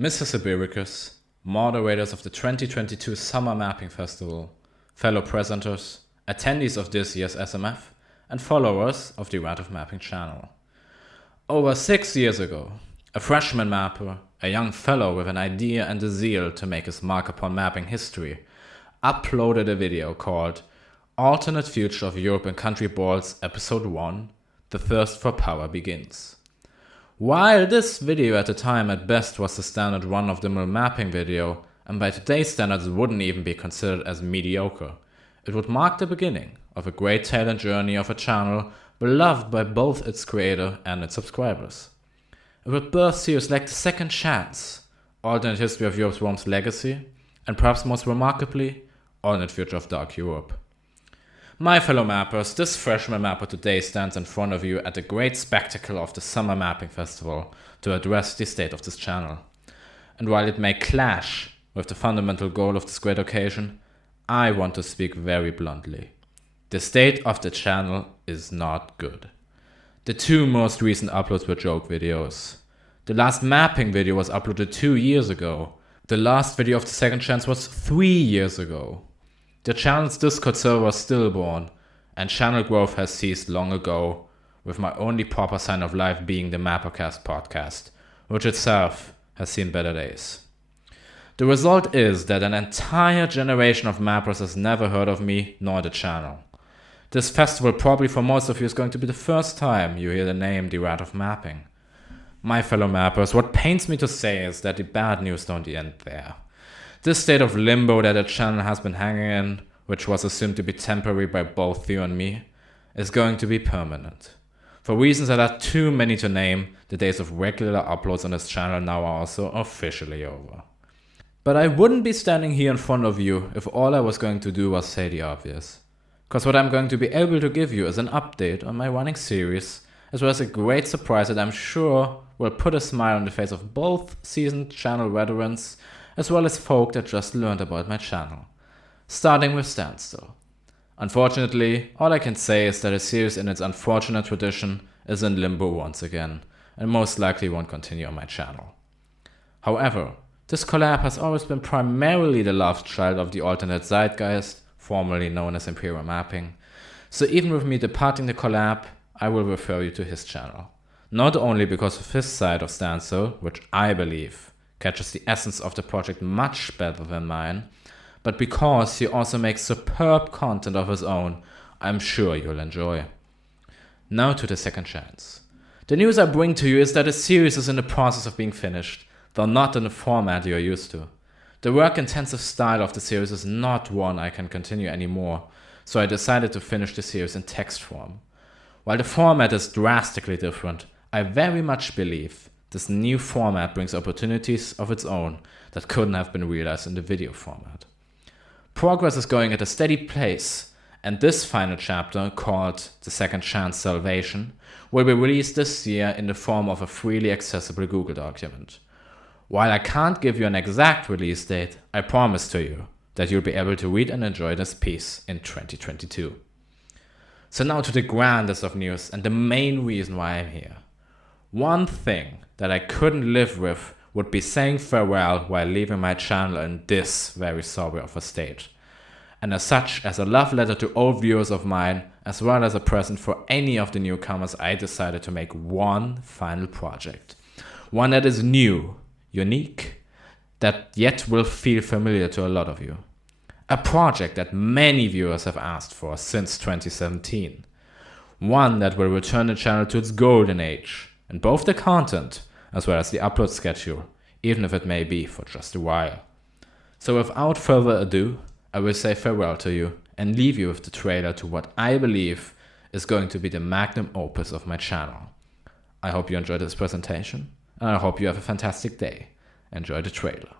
Mr. Sibiricus, moderators of the 2022 Summer Mapping Festival, fellow presenters, attendees of this year's SMF, and followers of the Art of Mapping channel. Over 6 years ago, a freshman mapper, a young fellow with an idea and a zeal to make his mark upon mapping history, uploaded a video called Alternate Future of European Country Boards Episode 1, The Thirst for Power Begins. While this video at the time at best was the standard run-of-the-mill mapping video, and by today's standards wouldn't even be considered as mediocre, it would mark the beginning of a great tale and journey of a channel beloved by both its creator and its subscribers. It would birth series like The Second Chance, Alternate History of Europe's Worms Legacy, and perhaps most remarkably, Alternate Future of Dark Europe. My fellow mappers, this freshman mapper today stands in front of you at the great spectacle of the Summer Mapping Festival to address the state of this channel. And while it may clash with the fundamental goal of this great occasion, I want to speak very bluntly. The state of the channel is not good. The two most recent uploads were joke videos. The last mapping video was uploaded 2 years ago. The last video of The Second Chance was 3 years ago. The channel's Discord server was stillborn, and channel growth has ceased long ago, with my only proper sign of life being the Mappercast podcast, which itself has seen better days. The result is that an entire generation of mappers has never heard of me nor the channel. This festival probably for most of you is going to be the first time you hear the name The Art of Mapping. My fellow mappers, what pains me to say is that the bad news don't end there. This state of limbo that the channel has been hanging in, which was assumed to be temporary by both you and me, is going to be permanent. For reasons that are too many to name, the days of regular uploads on this channel now are also officially over. But I wouldn't be standing here in front of you if all I was going to do was say the obvious. Because what I'm going to be able to give you is an update on my running series, as well as a great surprise that I'm sure will put a smile on the face of both seasoned channel veterans, as well as folk that just learned about my channel. Starting with Standstill. Unfortunately, all I can say is that the series in its unfortunate tradition is in limbo once again, and most likely won't continue on my channel. However, this collab has always been primarily the love child of the alternate zeitgeist, formerly known as Imperial Mapping, so even with me departing the collab, I will refer you to his channel. Not only because of his side of Standstill, which I believe catches the essence of the project much better than mine, but because he also makes superb content of his own, I'm sure you'll enjoy. Now to The Second Chance. The news I bring to you is that the series is in the process of being finished, though not in the format you're used to. The work-intensive style of the series is not one I can continue anymore, so I decided to finish the series in text form. While the format is drastically different, I very much believe this new format brings opportunities of its own that couldn't have been realized in the video format. Progress is going at a steady pace, and this final chapter, called The Second Chance Salvation, will be released this year in the form of a freely accessible Google document. While I can't give you an exact release date, I promise to you that you'll be able to read and enjoy this piece in 2022. So now to the grandest of news and the main reason why I'm here. One thing that I couldn't live with would be saying farewell while leaving my channel in this very sorry of a state. And as such, as a love letter to old viewers of mine, as well as a present for any of the newcomers, I decided to make one final project. One that is new, unique, that yet will feel familiar to a lot of you. A project that many viewers have asked for since 2017. One that will return the channel to its golden age, in both the content as well as the upload schedule, even if it may be for just a while. So without further ado, I will say farewell to you and leave you with the trailer to what I believe is going to be the magnum opus of my channel. I hope you enjoyed this presentation, and I hope you have a fantastic day. Enjoy the trailer.